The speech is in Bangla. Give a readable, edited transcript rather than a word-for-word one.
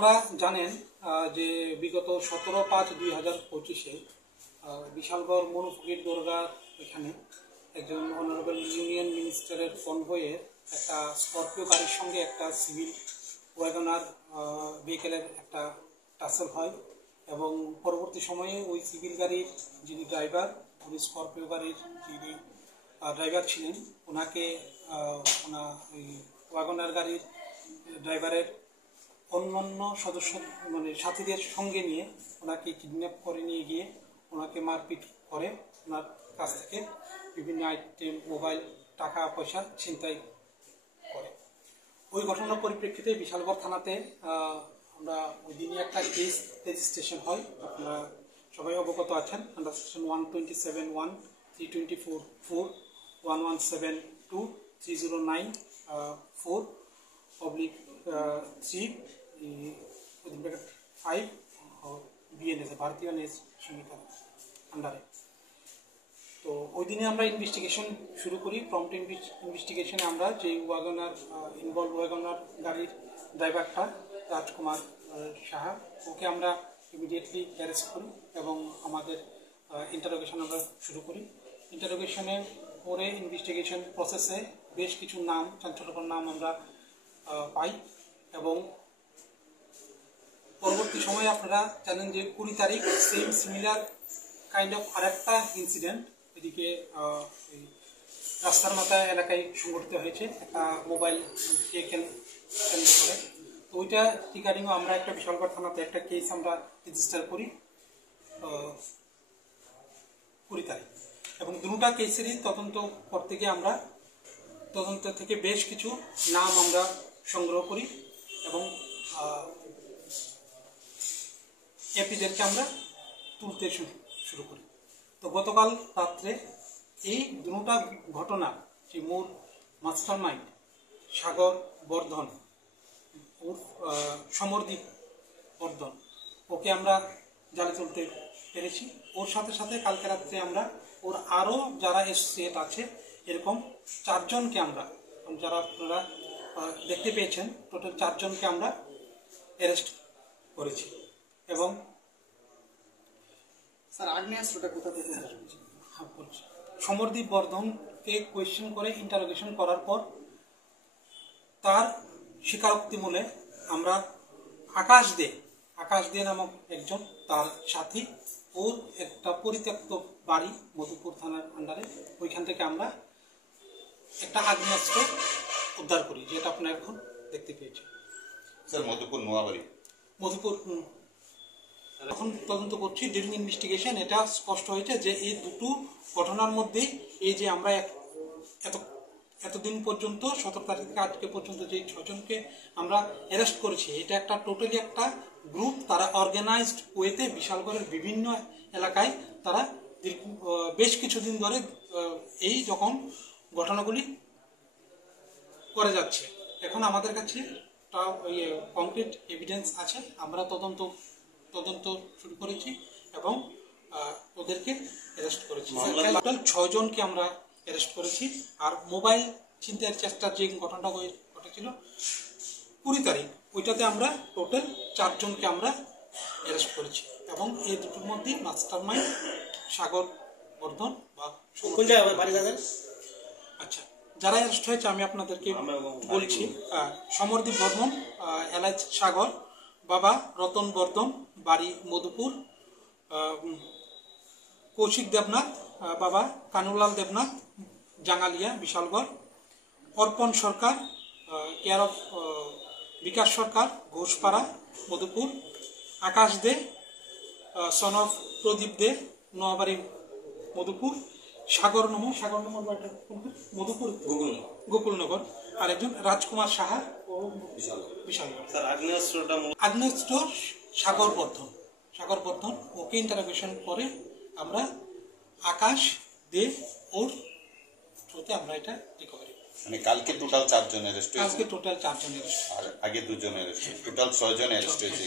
আপনারা জানেন যে বিগত 17/5/2025 বিশালগড় মনুফকির দরগার এখানে একজন অনারেবল ইউনিয়ন মিনিস্টারের কনভয়ে একটা স্করপিও গাড়ির সঙ্গে একটা সিভিল ওয়াগনার ভেহিকেলের একটা টাসেল হয় এবং পরবর্তী সময়ে ওই সিভিল গাড়ির যিনি ড্রাইভার, উনি স্করপিও গাড়ির যিনি ড্রাইভার ছিলেন, ওনাকে ওই ওয়াগনার গাড়ির ড্রাইভারের অন্যান্য সদস্য মানে সাথীদের সঙ্গে নিয়ে ওনাকে কিডন্যাপ করে নিয়ে গিয়ে ওনাকে মারপিট করে, ওনার কাছ থেকে বিভিন্ন আইটেম, মোবাইল, টাকা পয়সা ছিনতাই করে। ওই ঘটনার পরিপ্রেক্ষিতে বিশালগড় থানাতে আমরা ওই দিনই একটা কেস রেজিস্ট্রেশন হয়, আপনারা সবাই অবগত আছেন। আন্ডার সেকশন 127(1), 324(4), 1172(2), 309(4)/3 BNS ভারতীয় নেস সীমিত আন্ডারে। তো ওই দিনে আমরা ইনভেস্টিগেশন শুরু করি। প্রম্পট ইনভেস্টিগেশনে আমরা যে ওয়াগনার ইনভলভ ওয়াগনার গাড়ির ড্রাইভারটা রাজকুমার সাহা, ওকে আমরা ইমিডিয়েটলি অ্যারেস্ট করি এবং আমাদের ইন্টারোগেশন আমরা শুরু করি। ইন্টারোগেশনের পরে ইনভেস্টিগেশন প্রসেসে বেশ কিছু নাম, চাঞ্চল্যকর নাম আমরা পাই এবং পরবর্তী সময়ে আপনারা জানেন যে 20 তারিখ সেম সিমিলার কাইন্ড অফ আরেকটা ইনসিডেন্ট এদিকে রাস্তার মাথা এলাকায় সংঘটিত হয়েছে, একটা মোবাইল কেন্দ্র করে। তো ওইটা রিগার্ডিংও আমরা একটা বিশালগড় থানাতে একটা কেস আমরা রেজিস্টার করি 20 তারিখ এবং দুটা কেসেরই তদন্ত করতে গিয়ে আমরা তদন্ত থেকে বেশ কিছু নাম আমরা সংগ্রহ করি এবং এপিদেরকে আমরা তুলতে শুরু করি। তো গতকাল রাত্রে এই দুটা ঘটনা, যে মূল মাস্টার মাইন্ড সাগর বর্ধন সমরদীপ বর্ধন, ওকে আমরা জালে তুলতে পেরেছি। ওর সাথে সাথে কালকে রাত্রে আমরা ওর আরও যারা অ্যাসোসিয়েট আছে এরকম 4 জনকে আমরা, যারা আপনারা দেখতে পেয়েছেন, টোটাল 4 জনকে আমরা অ্যারেস্ট করেছি। এবং স্যার আগ্নেয়াস্ত্রটা কোথা থেকে বলছি, সমরদীপ বর্ধনকে কোয়েশ্চেন করে ইন্টারোগেশন করার পর তার স্বীকারোক্তি মূলে আমরা আকাশ দে নামক একজন তার সাথী, ওর একটা পরিত্যক্ত বাড়ি মধুপুর থানার আন্ডারে, ওইখান থেকে আমরা একটা আগ্নেয়াস্ত্র উদ্ধার করি, যেটা আপনারা এখন দেখতে পেয়েছেন। স্যার মধুপুর নোয়াবাড়ি, মধুপুর এখন তদন্ত করছি। ডিউরিং ইনভেস্টিগেশন এটা স্পষ্ট হয়েছে যে এই দুটো ঘটনার মধ্যেই এই যে আমরা এতদিন পর্যন্ত 17 তারিখ থেকে আজকে পর্যন্ত যে 6 জনকে আমরা অ্যারেস্ট করেছি, এটা একটা টোটালি একটা গ্রুপ, তারা অর্গানাইজড ওয়েতে বিশালগড়ের বিভিন্ন এলাকায় তারা বেশ কিছুদিন ধরে এই যখন ঘটনাগুলি করে যাচ্ছে। এখন আমাদের কাছে কংক্রিট এভিডেন্স আছে, আমরা তদন্ত শুরু করেছি এবং ওদেরকে অ্যারেস্ট করেছি। টোটাল 6 জনকে আমরা অ্যারেস্ট করেছি। আর মোবাইল ছিনতাইয়ের চেষ্টার যে ঘটনাটা ঘটেছিল 20 তারিখ, ওইটাতে আমরা টোটাল 4 জনকে আমরা অ্যারেস্ট করেছি এবং এই দুটোর মধ্যে মাস্টার মাইন্ড সাগর বর্ধন বা আচ্ছা, যারা অ্যারেস্ট হয়েছে আমি আপনাদেরকে বলছি। সমরদীপ বর্ধন, এলাইচ সাগর, বাবা রতন বর্ধন, বাড়ি মধুপুর, কৌশিক দেবনাথ, বাবা কানুলাল Debnath, Jangalia Bishalgarh, Arpan Sarkar, care of Bikash Sarkar, Ghoshpara Madhupur, Akash Dey, son of Pradip Dey, Noabari Madhupur, Sagar number Madhupur Gokulnagar, আর একজন রাজকুমার সাহা ও বিশালগড়। আগ্নেয়াস্ত্র সাগর বর্ধন, ওকে ইন্টারোগেশন করে আমরা আকাশ দে ওর থ্রুতে আমরা এটা রিকভারি। মানে কালকে টোটাল 4 জন অ্যারেস্ট হয়েছে, আজকে টোটাল 4 জন অ্যারেস্ট, আর আগে 2 জন অ্যারেস্ট, টোটাল 6 জন অ্যারেস্ট হয়েছে।